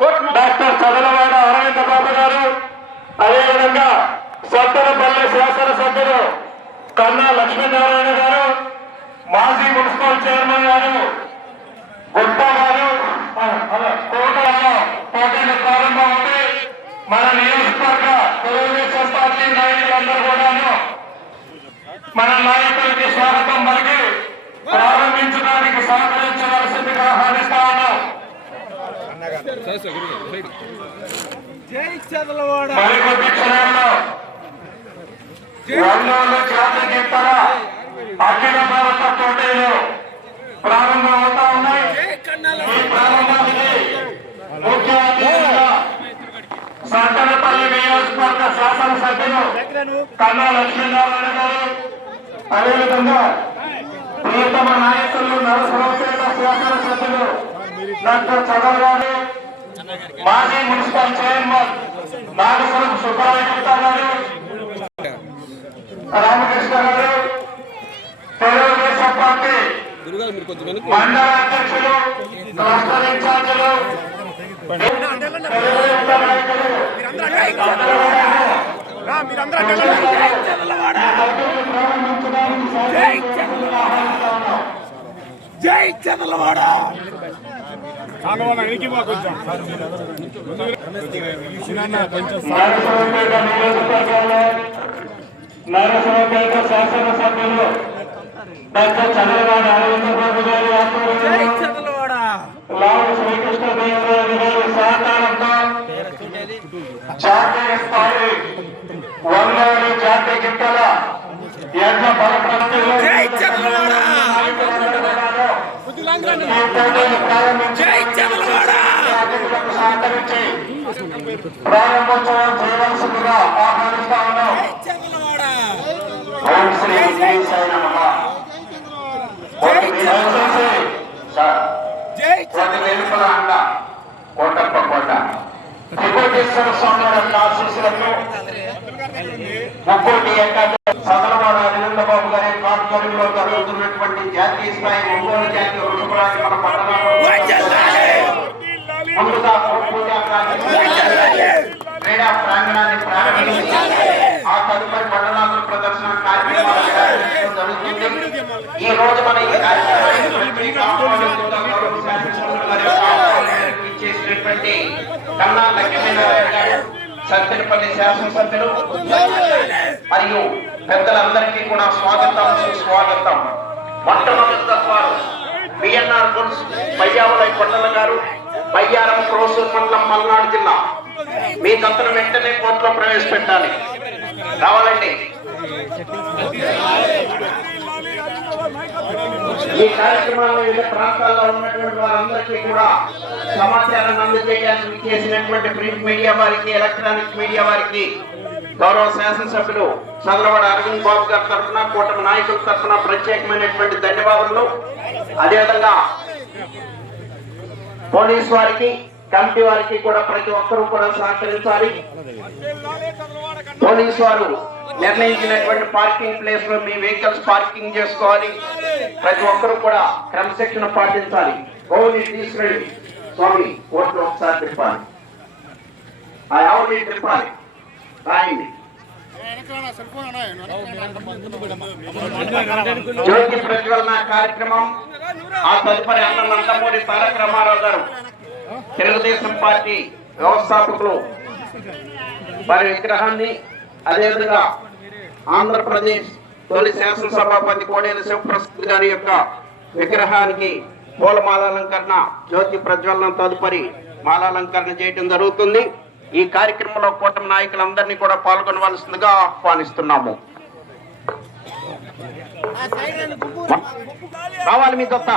Doctor Chadalavada Aravinda బాబు గారు, అదేవిధంగా సత్తెనపల్లి శాసనసభ్యులు కన్నా లక్ష్మీనారాయణ గారు, మాజీ మున్సిపల్ చైర్మన్ గారు గుప్తా గారు, కోటలో పోటీలు ప్రారంభమవుతాయి. మన నియోజకవర్గ తెలుగుదేశం పార్టీ నాయకులందరూ కూడాను మన నాయకులకి స్వాగతం పలికి ప్రారంభించడానికి సహకరించవలసిందిగా ఆహ్వానిస్తా ఉన్నాం. మరికొద్ది క్షణాల్లో ఒంగోలు జాతీయ గీతాల అఖిల భారత పోటీలు ప్రారంభమవుతా ఉన్నాయి. ఈ ప్రారంభానికి ముఖ్య అతిథిగా సత్తెనపల్లి నియోజకవర్గ శాసనసభ్యులు కన్నా లక్ష్మీనారాయణ గారు, అదేవిధంగా ప్రియతమ నాయకులు నరసరావుపేట శాసనసభ్యులు డాక్టర్ చదర్ గారు, మాజీ మున్సిపల్ చైర్మన్ నాగపురం సుబ్బారెడ్డి గారు, రామకృష్ణ గారు, తెలుగుదేశం పార్టీ మండల అధ్యక్షులు, రాష్ట్ర ఇన్ఛార్జీలు, జై చంద్రవాడ నరసరావుపేట శాసనసభ్యులు డాక్టర్ చంద్రవాడ అరవింద బాబు గారి ఆధ్వర్యంలో లావు శ్రీకృష్ణదేవరాయలు గారి సహకారంతో జాతీయ స్థాయి ఒంగోలు జాతీయ గిత్తల యజ్ఞ బలప్రతిలో సహకరించి ప్రారంభోత్సవం చేయవలసిందిగా ఆహ్వానిస్తా ఉన్నాం. ఓం శ్రీ విఘ్నేశాయ నమః. వెలుపల అండ కోటప్ప కోట త్రికోటేశ్వర స్వామి వారి ఆశీస్సులతో ముక్కోటి ఏకాదశి చదలవాడ అరవింద బాబు గారి ఆధ్వర్యంలో జరుగుతున్నటువంటి జాతీయ స్థాయి ఒంగోలు జాతీయ వృషభరాజు మన పట్టణంలో ముందుగా క్రీడా ప్రాంగణాన్ని ప్రారంభించాలి. ఆ తదుపరి పట్టణాల ప్రదర్శన కార్యక్రమాలు జరుగుతుంది. ఈ రోజు మన ఈ కార్యక్రమాన్ని కన్నా లక్ష్మీనారాయణ గారు, సత్తెనపల్లి శాసనసభ్యులు మరియు పెద్దలందరికీ కూడా స్వాగతం సుస్వాగతం. మొట్టమొదటి వారు బిఎన్ఆర్ గున్స్ బయ్యావలై కొండల గారు, బయ్యారం క్రోసూర్ మండలం, మల్నాడు జిల్లా. మీ దంతను వెంటనే కోర్టులో ప్రవేశపెట్టాలి. రావాలండి. ఈ కార్యక్రమాల్లో వివిధ ప్రాంతాల్లో ఉన్నటువంటి వారందరికీ కూడా సమాచారాన్ని అందజేయడానికి చేసినటువంటి ప్రింట్ మీడియా వారికి, ఎలక్ట్రానిక్ మీడియా వారికి గౌరవ శాసనసభ్యులు చంద్రవాడ అరవింద్ బాబు గారి తరఫున, కూటమి నాయకుల తరఫున ప్రత్యేకమైనటువంటి ధన్యవాదాలు. అదేవిధంగా పోలీసు వారికి, కమిటీ వారికి కూడా ప్రతి ఒక్కరూ కూడా సహకరించాలి. పోలీసు వారు నిర్ణయించినటువంటి పార్కింగ్ ప్లేస్ లో మీ వెహికల్స్ పార్కింగ్ చేసుకోవాలి. ప్రతి ఒక్కరూ కూడా క్రమశిక్షణ పాటించాలి. గోవుని తీసుకెళ్ళి స్వామి కోర్టులో ఒకసారి తిప్పాలి. ఆ ఎవరిని తిప్పాలి రాయండి. జ్యోతి ప్రజ్వలన కార్యక్రమం. ఆ తదుపరి అన్న నందమూరి తారక రామారావు గారు, తెలుగుదేశం పార్టీ వ్యవస్థాపకులు, వారి విగ్రహాన్ని, అదేవిధంగా ఆంధ్రప్రదేశ్ తొలి శాసనసభాపతి కోడేరు శివప్రసాద్ గారి యొక్క విగ్రహానికి పూలమాలాలంకరణ, జ్యోతి ప్రజ్వలన తదుపరి మాలాలంకరణ చేయడం జరుగుతుంది. ఈ కార్యక్రమంలో కూటమి నాయకులందరినీ కూడా పాల్గొనవలసిందిగా ఆహ్వానిస్తున్నాము. రావాలి మీ దొత్త.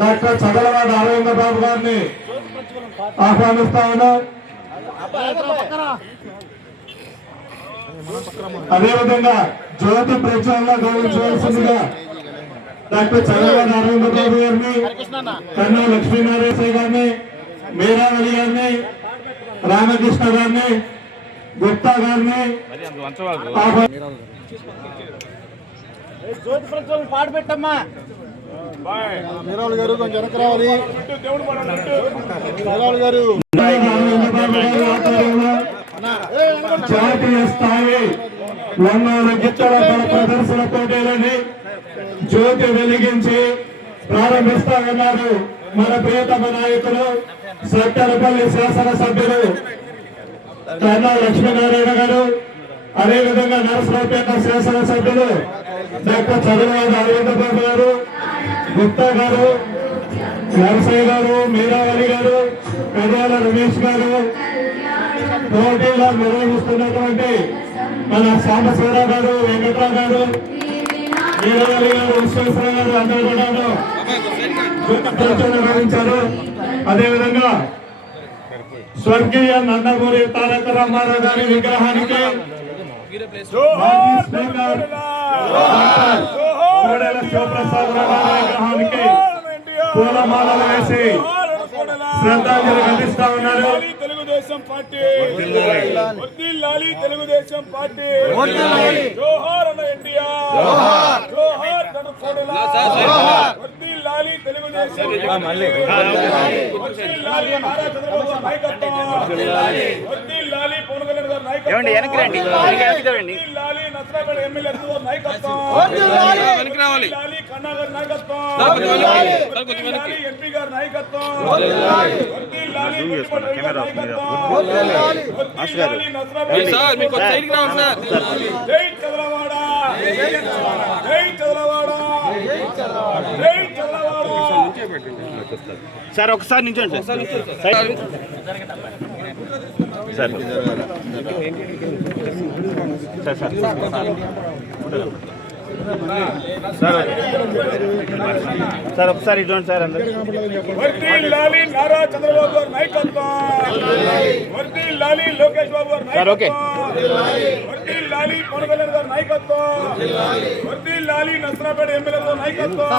డాక్టర్ చదలవాడ అరవింద బాబు గారిని ఆహ్వానిస్తా ఉన్నాం. అదేవిధంగా జ్యోతి ప్రచారంలో గౌరవించవలసిందిగా డాక్టర్ చదలవాడ అరవింద బాబు గారిని, కన్నా లక్ష్మీనారాయణ గారిని, మీరావళి గారిని, రామకృష్ణ గారిని, గుప్తా గారిని జ్యోతి ప్రజ్వలన పాట పెట్టమ్మా. వీరాలు గారు కొంచెం వెనక్కి రావాలి. వీరాలు గారు జాతీయ స్థాయి ఒంగోలు గిత్తల ప్రదర్శన పోటీలని జ్యోతి వెలిగించి ప్రారంభిస్తా ఉన్నారు మన ప్రియతమ నాయకులు సత్తెనపల్లి శాసనసభ్యులు కన్నా లక్ష్మీనారాయణ గారు, అదేవిధంగా నరసరావుపేట శాసనసభ్యులు డాక్టర్ చంద్రబాబు అరవిందబాబు గారు, గుప్తా గారు, నరసయ్య గారు, మీరావళి గారు, కడియాల రమేష్ గారు, పోటీలో నిర్వహిస్తున్నటువంటి మన సాంబశివరావు గారు, వెంకట్రావు గారు, మీరావళి గారు, విశ్వేశ్వర గారు అందరూ కూడా నిర్వహించారు. అదేవిధంగా స్వర్గీయ నందమూరి తారక రామారావు గారి విగ్రహానికి మాజీ స్పీకర్ డాక్టర్ కోడెల శివప్రసాద్ గారి విగ్రహానికి పూలమాలలు వేసి శ్రద్ధాంజలి ఘటిస్తా ఉన్నారు. తెలుగుదేశం పార్టీ వర్ధిల్లాలి, తెలుగుదేశం పార్టీ జోహార్ అన్న ఎన్టీఆర్, జోహార్ కోడెల, వర్ధిల్లాలి తెలుగుదేశం పార్టీ, వర్ధిల్లాలి నారా చంద్రబాబు నాయకత్వం, వర్ధిల్లాలి పవన్ కళ్యాణ్ గారి నాయకత్వం, వర్ధిల్లాలి నసరాపేట ఎమ్మెల్యే నాయకత్వం, వర్ధిల్లాలి కన్నా గారి నాయకత్వం, వర్ధిల్లాలి ఎంపీ గారి నాయకత్వం, వర్ధిల్లాలి జై చంద్రవాడ, జై చంద్రవాడ, జై చంద్రవాడ. సార్ ఒకసారి నించోండి సార్. సార్ సార్ సార్ ఒకసారి ఇటువంటి సార్ అందరూ వర్ధిల్లాలి నారా చంద్రబాబు గారి నాయకత్వం, వర్ధిల్లాలి లోకేష్ బాబు గారి నాయకత్వం, వర్ధిల్లాలి పవన్ కళ్యాణ్ గారి నాయకత్వం, వర్ధిల్లాలి నసరాపేట ఎమ్మెల్యే నాయకత్వం.